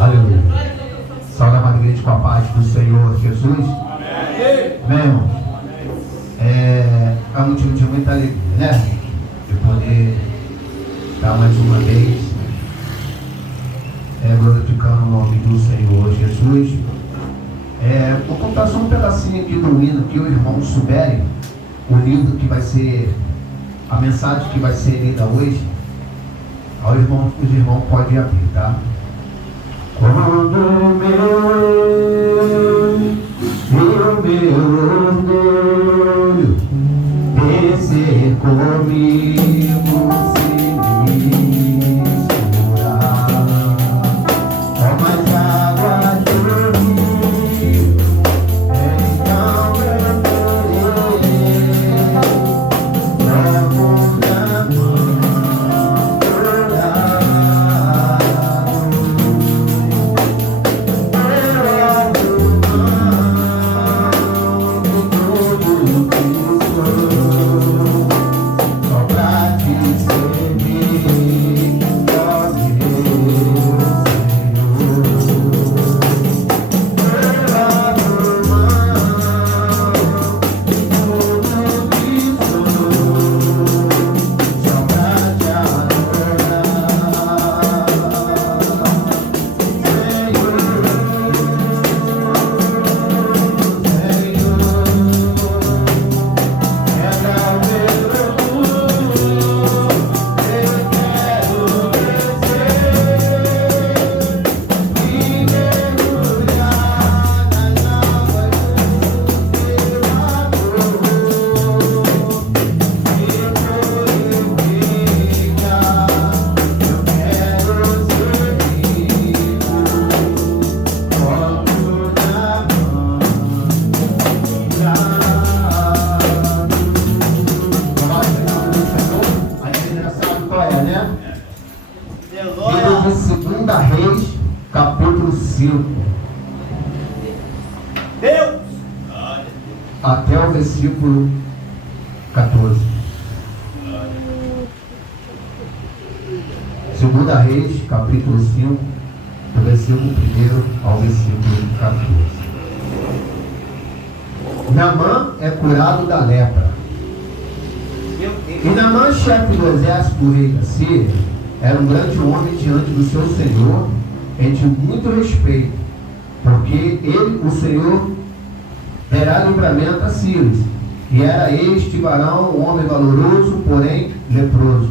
Aleluia. Salve a igreja com a paz do Senhor Jesus. Amém. Meu irmão, é um motivo de muita alegria, né? De poder estar mais uma vez glorificando o nome do Senhor Jesus. Vou contar só um pedacinho aqui do hino que o irmão souberem, o livro que vai ser, a mensagem que vai ser lida hoje. Os irmãos podem abrir, tá? Quando meu orgulho descer comigo se misturar com mais água do rio, então eu terei logo na mão até o versículo 14. 2 Reis, capítulo 5, do versículo 1 ao versículo 14. Naamã é curado da lepra. E Naamã, chefe do exército do rei da Síria, era um grande homem diante do seu senhor, e de muito respeito, porque ele, o Senhor, dará livramento a Sírios. E era este varão um homem valoroso, porém leproso.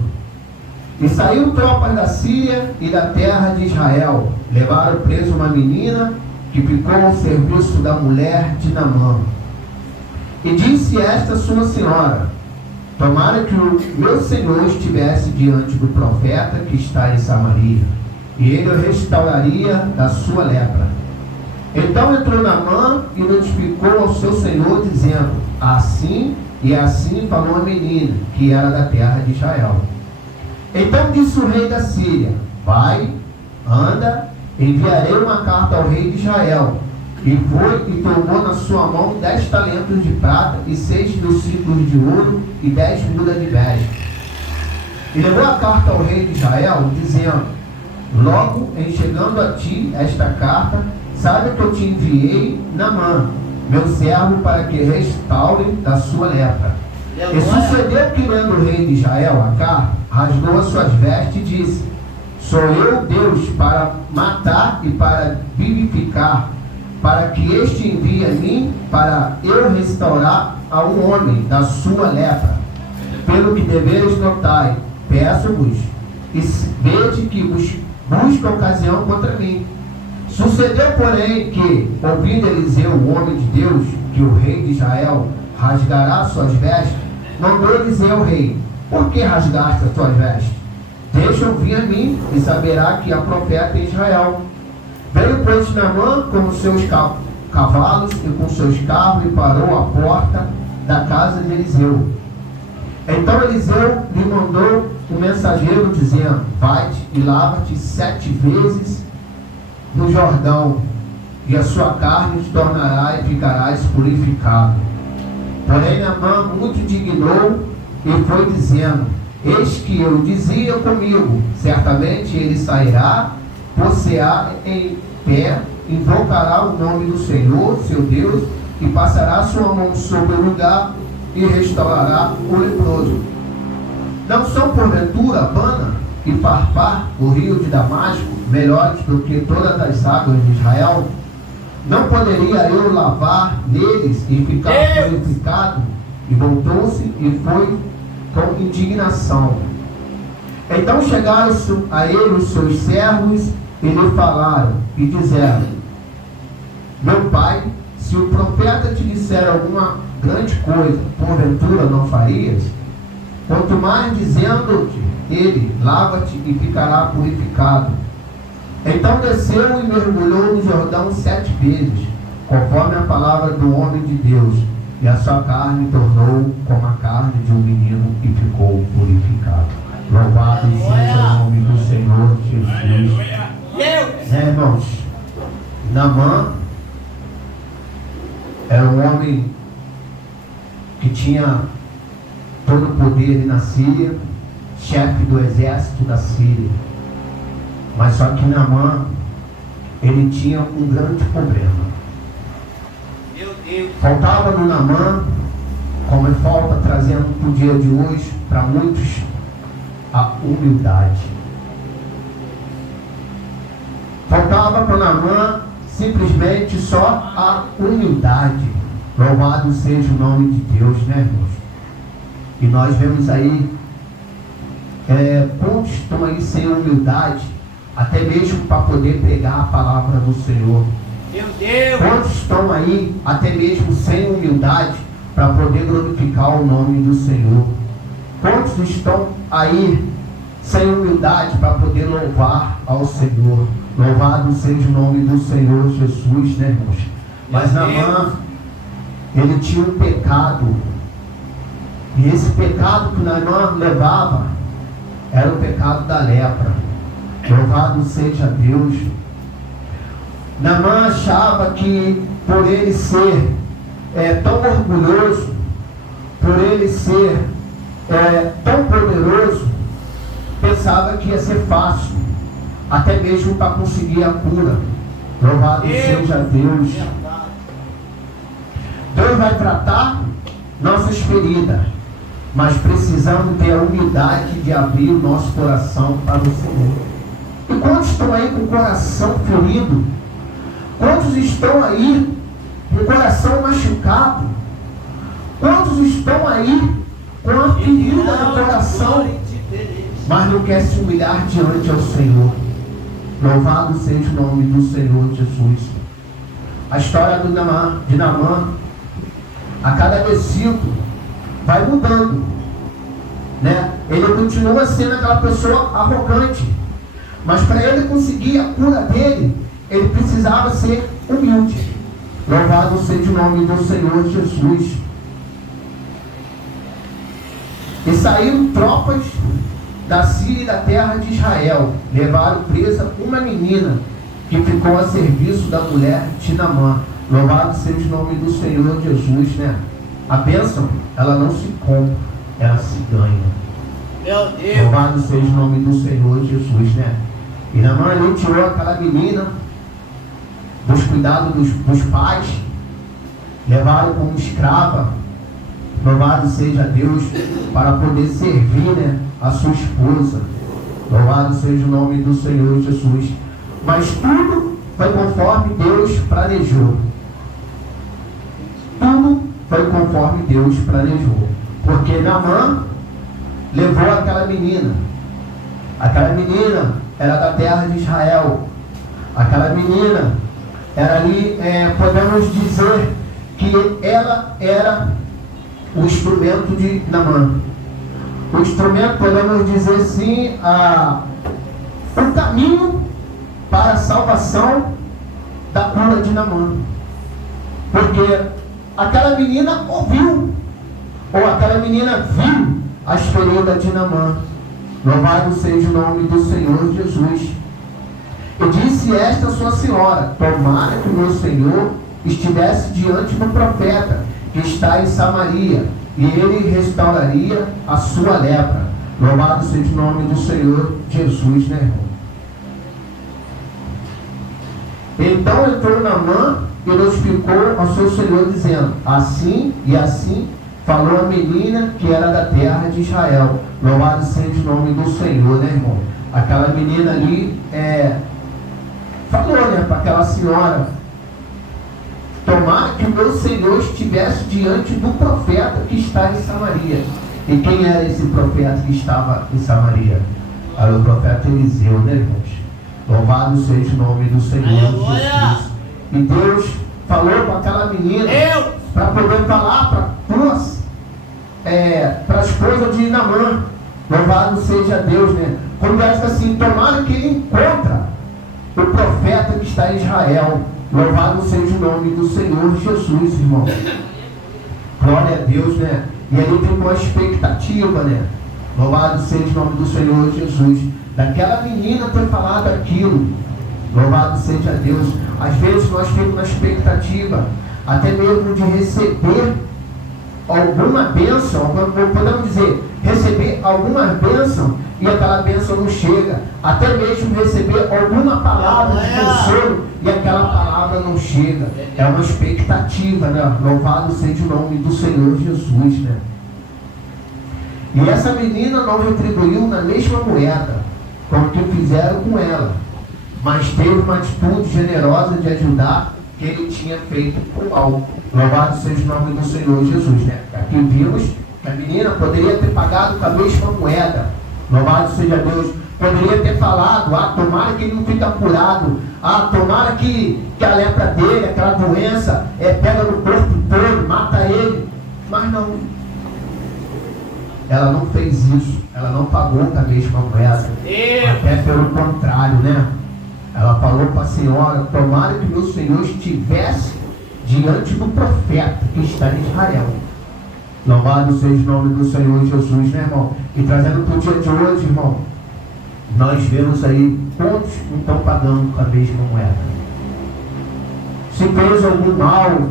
E saiu tropas da Síria e da terra de Israel. Levaram preso uma menina que ficou ao serviço da mulher de Naamã. E disse esta sua senhora: tomara que o meu senhor estivesse diante do profeta que está em Samaria, e ele o restauraria da sua lepra. Então entrou Naamã e notificou ao seu senhor, dizendo: assim e assim falou a menina, que era da terra de Israel. Então disse o rei da Síria: vai, anda, enviarei uma carta ao rei de Israel. E foi e tomou na sua mão 10 talentos de prata e 6.000 ciclos de ouro e 10 mudas de vestes. E levou a carta ao rei de Israel, dizendo: logo em chegando a ti esta carta, sabe que eu te enviei Naamã, meu servo, para que restaure da sua lepra. E sucedeu que, lendo o rei de Israel a carta, rasgou as suas vestes e disse: sou eu Deus para matar e para vivificar, para que este envie a mim, para eu restaurar a um homem da sua lepra. Pelo que deveres notai, peço-vos, e vede que busca ocasião contra mim. Sucedeu, porém, que, ouvindo Eliseu, o homem de Deus, que o rei de Israel rasgará suas vestes, mandou Eliseu ao rei: por que rasgaste as tuas vestes? Deixa-o vir a mim, e saberá que há profeta em Israel. Veio, pois, Naamã com os seus cavalos e com seus carros, e parou à porta da casa de Eliseu. Então Eliseu lhe mandou um mensageiro, dizendo: vai-te e lava-te 7 vezes no Jordão, e a sua carne te tornará e ficarás purificado. Porém Naamã muito indignou e foi dizendo: eis que eu dizia comigo, certamente ele sairá, pôr-se-á em pé, invocará o nome do Senhor, seu Deus, e passará sua mão sobre o lugar e restaurará o leproso. Não são porventura Abana e Farpar, o rio de Damasco, melhores do que todas as águas de Israel? Não poderia eu lavar neles e ficar purificado? E voltou-se e foi com indignação. Então chegaram a ele os seus servos e lhe falaram e disseram: meu pai, se o profeta te disser alguma grande coisa, porventura não farias? Quanto mais dizendo-te ele, lava-te e ficará purificado. Então desceu e mergulhou no Jordão 7 vezes, conforme a palavra do homem de Deus, e a sua carne tornou como a carne de um menino e ficou purificado. Louvado seja o nome do Senhor Jesus. Irmãos, Naamã era um homem que tinha todo o poder na Síria, chefe do exército da Síria. Mas só que Naamã, ele tinha um grande problema. Meu Deus. Faltava no Naamã, como falta trazendo para o dia de hoje, para muitos, a humildade. Faltava para Naamã simplesmente só a humildade. Louvado seja o nome de Deus, né, irmãos? E nós vemos aí quantos estão aí sem humildade, até mesmo para poder pregar a palavra do Senhor. Meu Deus! Quantos estão aí até mesmo sem humildade para poder glorificar o nome do Senhor? Quantos estão aí sem humildade para poder louvar ao Senhor? Louvado seja o nome do Senhor Jesus, né, irmãos? Mas Naamã, ele tinha um pecado. E esse pecado que Naamã levava era o pecado da lepra. Louvado seja Deus. Naamã achava que por ele ser tão orgulhoso, por ele ser tão poderoso, pensava que ia ser fácil, até mesmo para conseguir a cura. Louvado seja Deus. Deus vai tratar nossas feridas, mas precisamos ter a humildade de abrir o nosso coração para o Senhor. E quantos estão aí com o coração ferido? Quantos estão aí com o coração machucado? Quantos estão aí com a ferida no coração, mas não quer se humilhar diante ao Senhor? Louvado seja o nome do Senhor Jesus. A história de Naamã, a cada versículo, vai mudando, né? Ele continua sendo aquela pessoa arrogante, mas para ele conseguir a cura dele, ele precisava ser humilde. Louvado seja o nome do Senhor Jesus. E saíram tropas da Síria e da terra de Israel, levaram presa uma menina que ficou a serviço da mulher de Naamã. Louvado seja o nome do Senhor Jesus, né? A bênção, ela não se compra, ela se ganha. Meu Deus! Louvado seja o nome do Senhor Jesus, né? E Naamã ali tirou aquela menina dos cuidados dos pais, levaram como escrava. Louvado seja Deus, para poder servir, né, a sua esposa. Louvado seja o nome do Senhor Jesus. Mas tudo foi conforme Deus planejou. Tudo foi conforme Deus planejou. Porque Naamã levou aquela menina. Aquela menina era da terra de Israel. Aquela menina era ali, podemos dizer que ela era o instrumento de Naamã. O instrumento, podemos dizer assim, o caminho para a salvação da cura de Naamã. Porque aquela menina ouviu, ou aquela menina viu as feridas de Naamã. Louvado seja o nome do Senhor Jesus. E disse esta sua senhora: tomara que o meu Senhor estivesse diante do profeta que está em Samaria, e ele restauraria a sua lepra. Louvado seja o nome do Senhor Jesus, né, irmão? Então entrou Naamã e notificou ao seu senhor, dizendo: assim e assim falou a menina que era da terra de Israel. Louvado seja o nome do Senhor, né, irmão? Aquela menina ali falou, né, para aquela senhora: tomara que o meu Senhor estivesse diante do profeta que está em Samaria. E quem era esse profeta que estava em Samaria? Era o profeta Eliseu, né, irmãos? Louvado seja o nome do Senhor Jesus. E Deus falou com aquela menina para poder falar para a esposa de Naamã. Louvado seja Deus, né? Quando ela diz assim: tomara que ele encontra o profeta que está em Israel. Louvado seja o nome do Senhor Jesus, irmão. Glória a Deus, né? E ali tem uma expectativa, né? Louvado seja o nome do Senhor Jesus. Daquela menina ter falado aquilo. Louvado seja Deus. Às vezes nós ficamos na expectativa, até mesmo de receber alguma bênção, podemos dizer, receber alguma bênção, e aquela bênção não chega. Até mesmo receber alguma palavra de consolo, e aquela palavra não chega. É uma expectativa, né? Louvado seja o nome do Senhor Jesus, né? E essa menina não retribuiu na mesma moeda como que fizeram com ela, mas teve uma atitude generosa de ajudar que ele tinha feito com mal. Louvado seja o nome do Senhor Jesus, né? Aqui vimos que a menina poderia ter pagado com a mesma moeda. Louvado seja Deus. Poderia ter falado: tomara que ele não fique curado, tomara que a lepra dele, aquela doença, pega no corpo todo, mata ele. Mas não. Ela não fez isso. Ela não pagou com a mesma moeda. Até pelo contrário, né? Ela falou para a senhora: tomara que meu Senhor estivesse diante do profeta que está em Israel. Louvado seja o nome do Senhor Jesus, né, irmão? E trazendo para o dia de hoje, irmão, nós vemos aí quantos não estão pagando com a mesma moeda. Se fez algum mal,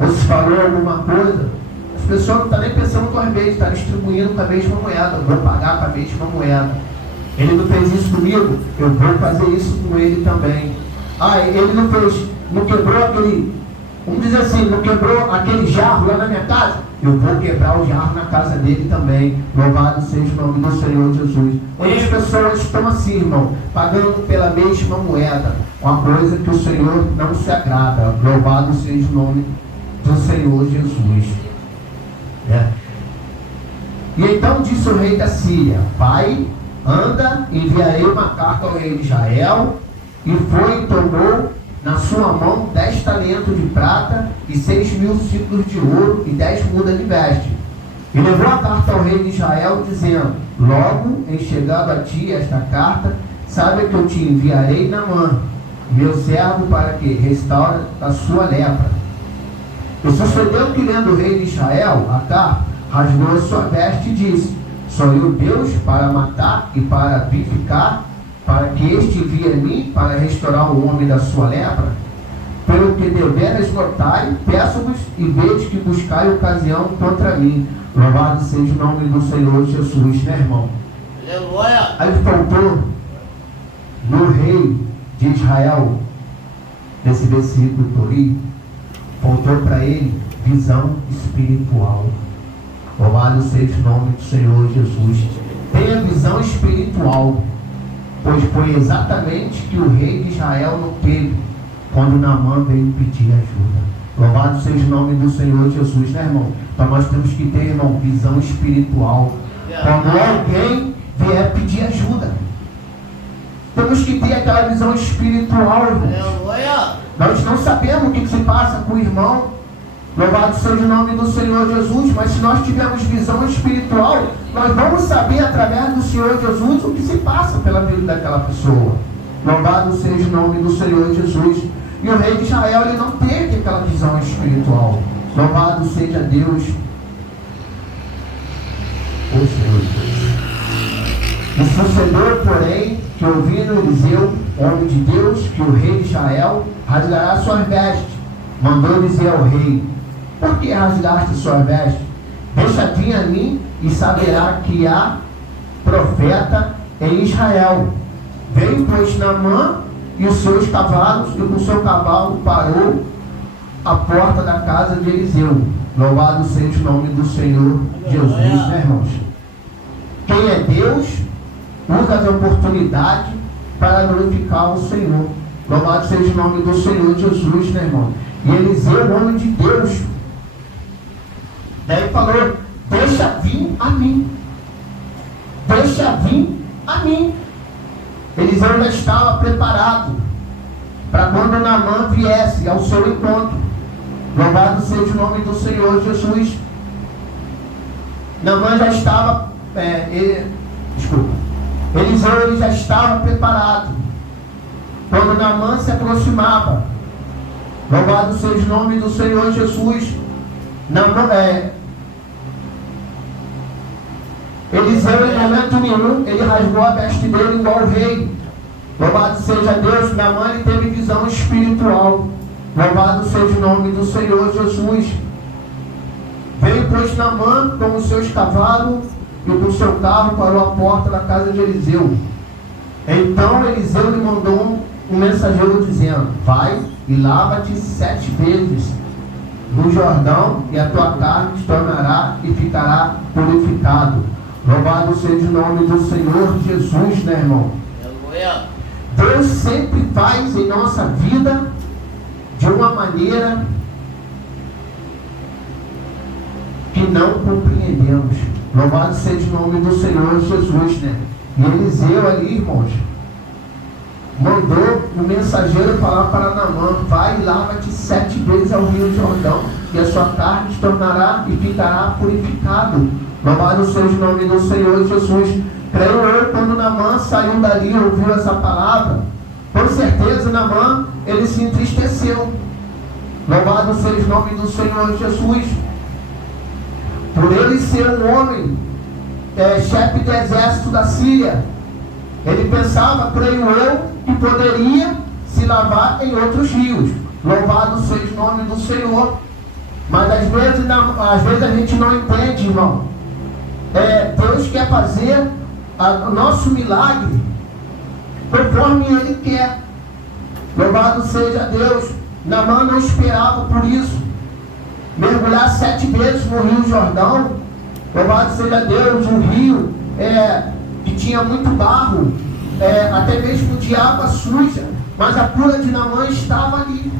ou se falou alguma coisa, as pessoas não estão nem pensando duas vezes, estão distribuindo com a mesma moeda. Vou pagar com a mesma moeda. Ele não fez isso comigo, eu vou fazer isso com ele também. Ele não fez, não quebrou aquele, vamos dizer assim, não quebrou aquele jarro lá na minha casa, eu vou quebrar o jarro na casa dele também. Louvado seja o nome do Senhor Jesus. Quando as pessoas estão assim, irmão, pagando pela mesma moeda, uma coisa que o Senhor não se agrada. Louvado seja o nome do Senhor Jesus. E então disse o rei da Síria: vai, anda, enviarei uma carta ao rei de Israel. E foi e tomou na sua mão 10 talentos de prata e 6.000 ciclos de ouro e 10 mudas de veste. E levou a carta ao rei de Israel, dizendo: logo em chegando a ti esta carta, sabe que eu te enviarei Naamã, meu servo, para que restaure a sua lepra. E sucedeu que, lendo o rei de Israel a carta, rasgou a sua veste e disse: sou eu Deus para matar e para vivificar, para que este envie a mim para restaurar o homem da sua lepra? Pelo que deveras notai, peço-vos e vedes que buscai ocasião contra mim. Louvado seja o nome do Senhor Jesus, né, irmão? Aleluia! Aí faltou no rei de Israel, nesse versículo que eu li, faltou para ele visão espiritual. Louvado seja o nome do Senhor Jesus. Tenha visão espiritual, pois foi exatamente que o rei de Israel não teve quando Naamã veio pedir ajuda. Louvado seja o nome do Senhor Jesus, né, irmão? Então nós temos que ter, irmão, visão espiritual. Quando alguém vier pedir ajuda, temos que ter aquela visão espiritual, irmão. Nós não sabemos o que se passa com o irmão. Louvado seja o nome do Senhor Jesus. Mas se nós tivermos visão espiritual, nós vamos saber através do Senhor Jesus o que se passa pela vida daquela pessoa. Louvado seja o nome do Senhor Jesus. E o rei de Israel, ele não teve aquela visão espiritual. Louvado seja Deus, o Senhor Deus. E sucedeu, porém, que ouvindo Eliseu, homem de Deus, que o rei de Israel rasgará suas vestes. Mandou dizer ao rei: por que rasgaste suas vestes? Deixa-te a mim e saberá que há profeta em Israel. Veio, pois, Naamã e os seus cavalos, e com seu cavalo parou à porta da casa de Eliseu. Louvado seja o nome do Senhor Jesus, né, irmãos? Quem é Deus, usa as oportunidades para glorificar o Senhor. Louvado seja o nome do Senhor Jesus, né, irmão? E Eliseu, o homem de Deus, daí falou: deixa vir a mim. Deixa vir a mim. Eliseu já estava preparado para quando Naamã viesse ao seu encontro. Louvado seja o nome do Senhor Jesus. Naamã já estava, Eliseu ele já estava preparado. Quando Naamã se aproximava, louvado seja o nome do Senhor Jesus. Eliseu, em momento nenhum, ele rasgou a veste dele igual o rei. Louvado seja Deus. Naamã ele teve visão espiritual. Louvado seja o nome do Senhor Jesus. Veio, pois, Naamã com os seus cavalos e com o seu carro parou à porta da casa de Eliseu. Então Eliseu lhe mandou um mensageiro dizendo: vai e lava-te 7 vezes no Jordão, e a tua carne se tornará e ficará purificado. Louvado seja o nome do Senhor Jesus, né, irmão? Deus sempre faz em nossa vida de uma maneira que não compreendemos. Louvado seja o nome do Senhor Jesus, né? E Eliseu ali, irmãos, mandou o mensageiro falar para Naamã: vai e lava-te 7 vezes ao rio Jordão, e a sua carne se tornará e ficará purificado. Louvado seja o nome do Senhor Jesus. Creio eu, quando Naamã saiu dali e ouviu essa palavra, com certeza Naamã, ele se entristeceu. Louvado seja o nome do Senhor Jesus. Por ele ser um homem, chefe de exército da Síria, ele pensava, creio eu, que poderia se lavar em outros rios. Louvado seja o nome do Senhor. Mas às vezes a gente não entende, irmão. Deus quer fazer o nosso milagre conforme Ele quer. Louvado seja Deus. Naamã não esperava por isso. Mergulhar 7 vezes no rio Jordão. Louvado seja Deus. Um rio que tinha muito barro, até mesmo de água suja, mas a cura de Naamã estava ali.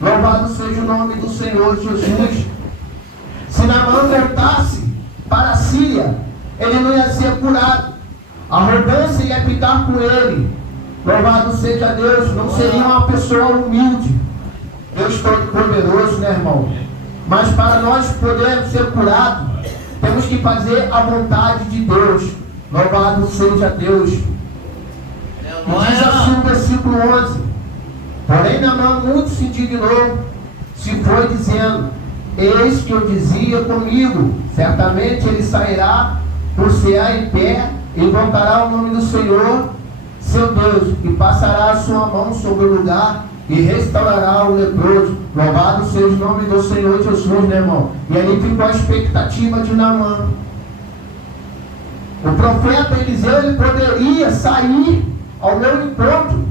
Louvado seja o nome do Senhor Jesus. Se Naamã voltasse para a Síria, ele não ia ser curado. A arrogância ia ficar com ele. Louvado seja Deus. Não seria uma pessoa humilde. Deus Todo-Poderoso, né, irmão? Mas para nós podermos ser curados, temos que fazer a vontade de Deus. Louvado seja Deus. E diz assim o versículo 11: porém Naamã muito se indignou, se foi dizendo: eis que eu dizia comigo, certamente ele sairá por cear em pé, e invocará o nome do Senhor, seu Deus, e passará a sua mão sobre o lugar, e restaurará o leproso. Louvado seja o nome do Senhor Jesus, né, irmão? E ali ficou a expectativa de Naamã. O profeta Eliseu, ele poderia sair ao meu encontro.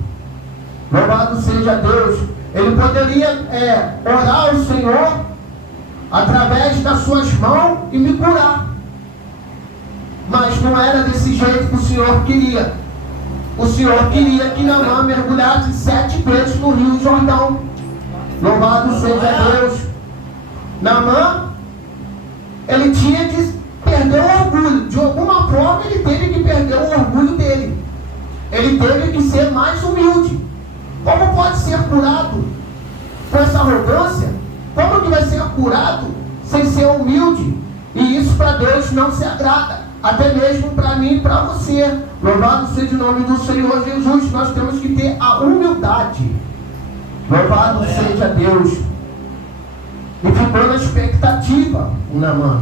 Louvado seja Deus. Ele poderia orar ao Senhor através das suas mãos e me curar. Mas não era desse jeito que o Senhor queria. O Senhor queria que Naamã mergulhasse 7 vezes no rio Jordão. Louvado seja Deus. Naamã, ele tinha que perder o orgulho. De alguma forma ele teve que perder o orgulho dele. Ele teve que ser mais humilde. Como pode ser curado com essa arrogância? Como que vai ser curado sem ser humilde? E isso para Deus não se agrada. Até mesmo para mim e para você. Louvado seja o nome do Senhor Jesus. Nós temos que ter a humildade. Louvado seja Deus. E ficou na expectativa o Naamã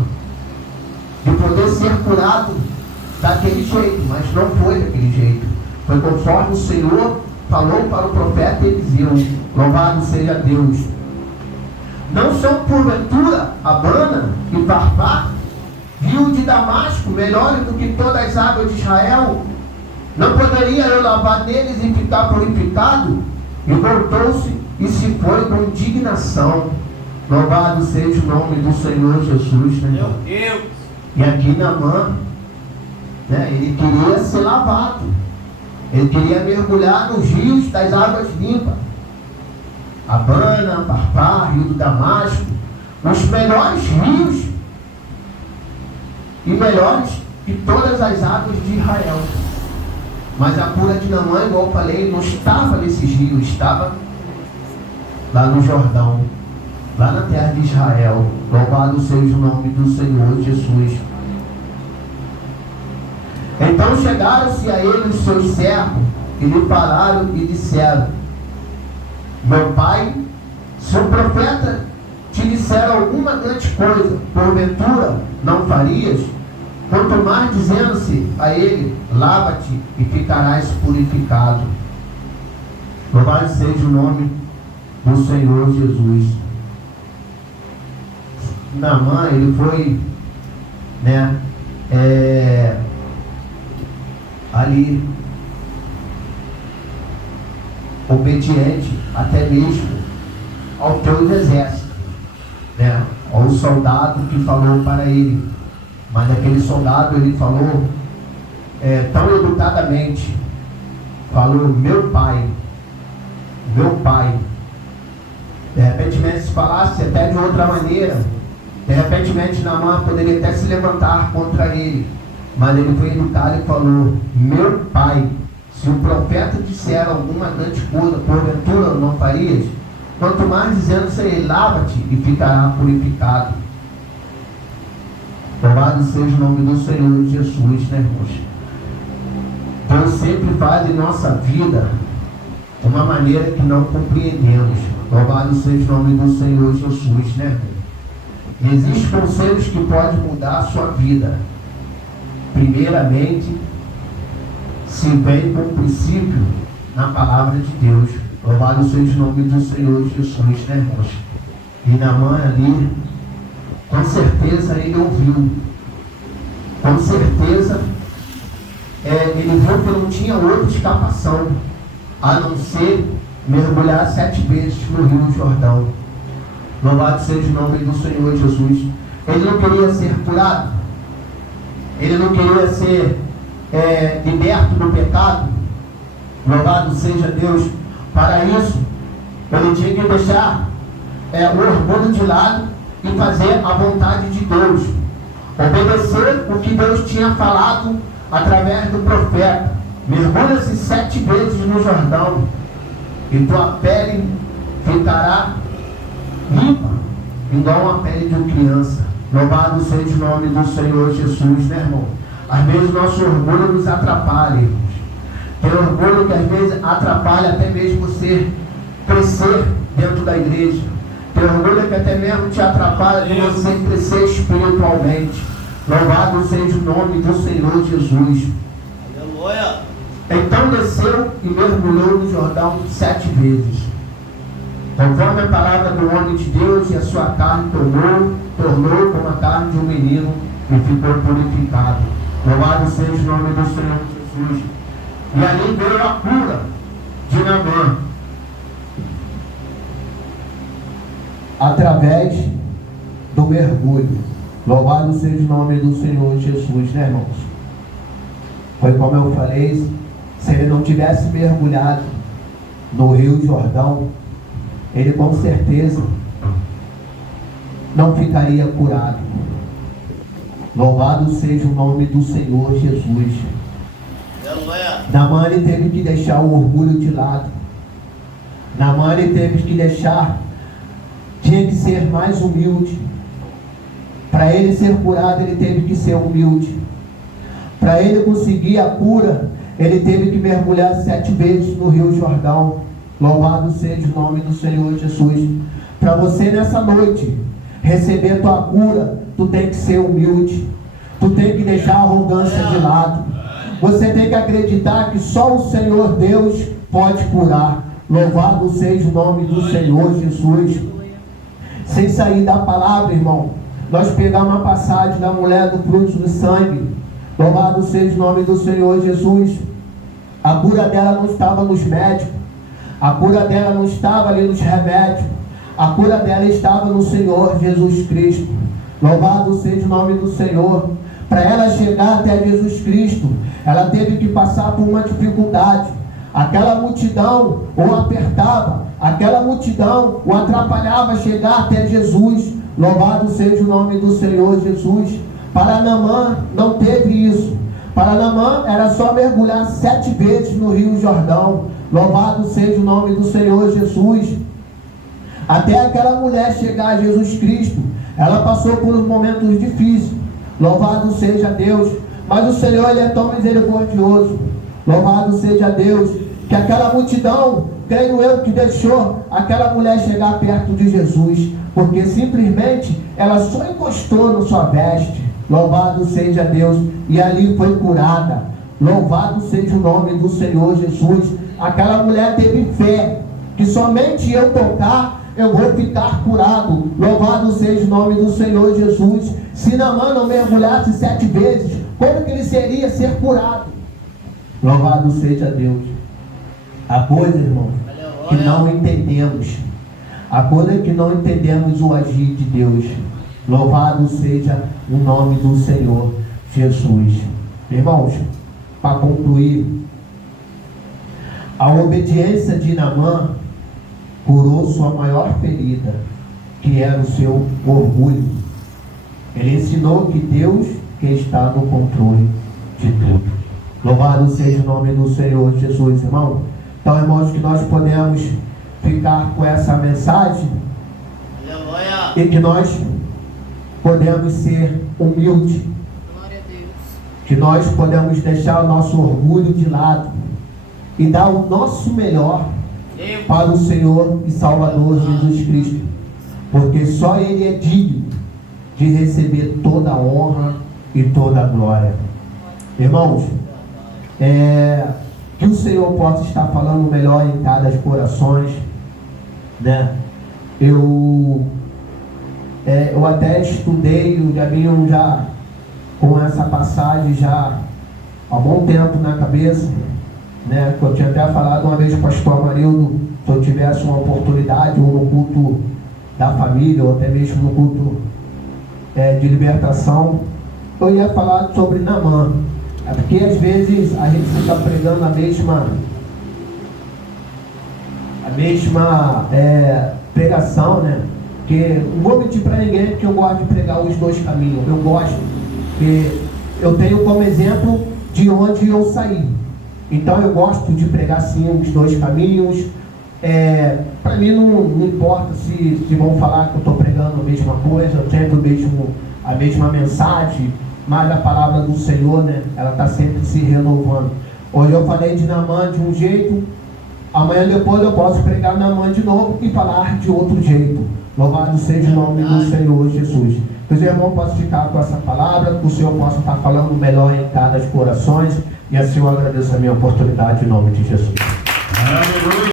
de poder ser curado daquele jeito. Mas não foi daquele jeito. Foi conforme o Senhor falou para o profeta Eliseu. Louvado seja Deus. Não são porventura Abana e Farpar, rio de Damasco, melhores do que todas as águas de Israel? Não poderia eu lavar neles e ficar purificado? E voltou-se e se foi com indignação. Louvado seja o nome do Senhor Jesus, né? Meu Deus! E aqui Naamã, né, ele queria ser lavado. Ele queria mergulhar nos rios das águas limpas. Abana, Parpá, Rio do Damasco, os melhores rios e melhores que todas as águas de Israel. Mas a cura de Naamã, igual eu falei, não estava nesses rios, estava lá no Jordão, lá na terra de Israel. Louvado seja o nome do Senhor Jesus. Então chegaram-se a ele os seus servos e lhe falaram e disseram: meu pai, se o profeta te disser alguma grande coisa, porventura não farias? Quanto mais dizendo-se a ele: lava-te e ficarás purificado. Louvado seja o nome do Senhor Jesus. Naamã, ele foi, né, ali obediente até mesmo ao teu exército, né, ao soldado que falou para ele. Mas aquele soldado, ele falou tão educadamente, falou: meu pai. De repente, se falasse até de outra maneira, de repente Naamã poderia até se levantar contra ele. Mas ele foi educado e falou: meu pai, se o profeta disser alguma grande coisa, porventura não farias? Quanto mais dizendo-se a ele: lava-te e ficará purificado. Louvado seja o nome do Senhor Jesus, né, irmãos? Deus sempre faz em nossa vida de uma maneira que não compreendemos. Louvado seja o nome do Senhor Jesus, né, irmão? Existem conselhos que podem mudar a sua vida. Primeiramente, se vem com o princípio na palavra de Deus. Louvado seja o nome do Senhor Jesus, né, irmãos? E Naamã ali, com certeza ele ouviu. Com certeza ele viu que não tinha outra escapação a não ser mergulhar 7 vezes no Rio Jordão. Louvado seja o nome do Senhor Jesus. Ele não queria ser curado. Ele não queria ser liberto do pecado. Louvado seja Deus. Para isso, ele tinha que deixar o orgulho de lado e fazer a vontade de Deus. Obedecer o que Deus tinha falado através do profeta. Mergulha-se 7 vezes no Jordão e tua pele ficará limpa, igual a pele de uma criança. Louvado seja o nome do Senhor Jesus, né, irmão? Às vezes nosso orgulho nos atrapalha, irmãos. Tem orgulho que às vezes atrapalha até mesmo você crescer dentro da igreja. Tem orgulho que até mesmo te atrapalha de você crescer espiritualmente. Louvado seja o nome do Senhor Jesus. Aleluia! Então desceu e mergulhou no Jordão 7 vezes. Conforme a palavra do homem de Deus, e a sua carne tornou como a carne de um menino e ficou purificado. Louvado seja o nome do Senhor Jesus. E ali veio a cura de Naamã, através do mergulho. Louvado seja o nome do Senhor Jesus, né, irmãos? Foi como eu falei, se ele não tivesse mergulhado no Rio Jordão, ele com certeza não ficaria curado. Louvado seja o nome do Senhor Jesus. Naamã teve que deixar o orgulho de lado. Naamã teve que deixar, tinha que ser mais humilde. Para ele ser curado, ele teve que ser humilde. Para ele conseguir a cura, ele teve que mergulhar 7 vezes no Rio Jordão. Louvado seja o nome do Senhor Jesus. Para você nessa noite receber a tua cura, tu tem que ser humilde. Tu tem que deixar a arrogância de lado. Você tem que acreditar que só o Senhor Deus pode curar. Louvado seja o nome do Senhor Jesus. Sem sair da palavra, irmão, nós pegamos uma passagem da mulher do fluxo de sangue. Louvado seja o nome do Senhor Jesus. A cura dela não estava nos médicos. A cura dela não estava ali nos remédios. A cura dela estava no Senhor Jesus Cristo. Louvado seja o nome do Senhor. Para ela chegar até Jesus Cristo, ela teve que passar por uma dificuldade. Aquela multidão o apertava, aquela multidão o atrapalhava a chegar até Jesus. Louvado seja o nome do Senhor Jesus. Para Naamã não teve isso. Para Naamã era só mergulhar 7 vezes no Rio Jordão. Louvado seja o nome do Senhor Jesus. Até aquela mulher chegar a Jesus Cristo, ela passou por uns momentos difíceis. Louvado seja Deus. Mas o Senhor, Ele é tão misericordioso. Louvado seja Deus. Que aquela multidão, creio eu, que deixou aquela mulher chegar perto de Jesus, porque simplesmente ela só encostou na sua veste. Louvado seja Deus. E ali foi curada. Louvado seja o nome do Senhor Jesus. Aquela mulher teve fé, que somente eu tocar, eu vou ficar curado. Louvado seja o nome do Senhor Jesus. Se Naamã não mergulhasse 7 vezes, como que ele seria ser curado? Louvado seja Deus. A coisa, irmão, que não entendemos. A coisa é que não entendemos o agir de Deus. Louvado seja o nome do Senhor Jesus. Irmãos, para concluir, a obediência de Naamã curou sua maior ferida, que era o seu orgulho. Ele ensinou que Deus que está no controle de tudo. Louvado seja o nome do Senhor Jesus, irmão. Então, irmãos, que nós podemos ficar com essa mensagem e que nós podemos ser humildes, que nós podemos deixar o nosso orgulho de lado e dar o nosso melhor para o Senhor e Salvador Jesus Cristo, porque só Ele é digno de receber toda a honra e toda a glória. Irmãos, que o Senhor possa estar falando melhor em cada corações, né? Eu até estudei, eu já venho com essa passagem já há bom tempo na cabeça, né? Que eu tinha até falado uma vez com o pastor Amarildo, se eu tivesse uma oportunidade, ou no culto da família, ou até mesmo no culto de libertação, eu ia falar sobre Naamã. É porque às vezes a gente fica pregando a mesma pregação, né? Porque não vou mentir para ninguém que eu gosto de pregar os dois caminhos. Eu gosto, porque eu tenho como exemplo de onde eu saí. Então eu gosto de pregar sim os dois caminhos. Para mim não importa se vão falar que eu estou pregando a mesma coisa, eu tento a mesma mensagem, mas a palavra do Senhor, né, ela está sempre se renovando. Hoje eu falei de Naamã de um jeito, amanhã depois eu posso pregar Naamã de novo e falar de outro jeito. Louvado seja o nome do Senhor Jesus. Que os irmãos possam ficar com essa palavra, que o Senhor possa estar falando melhor em cada corações, e assim eu agradeço a minha oportunidade em nome de Jesus.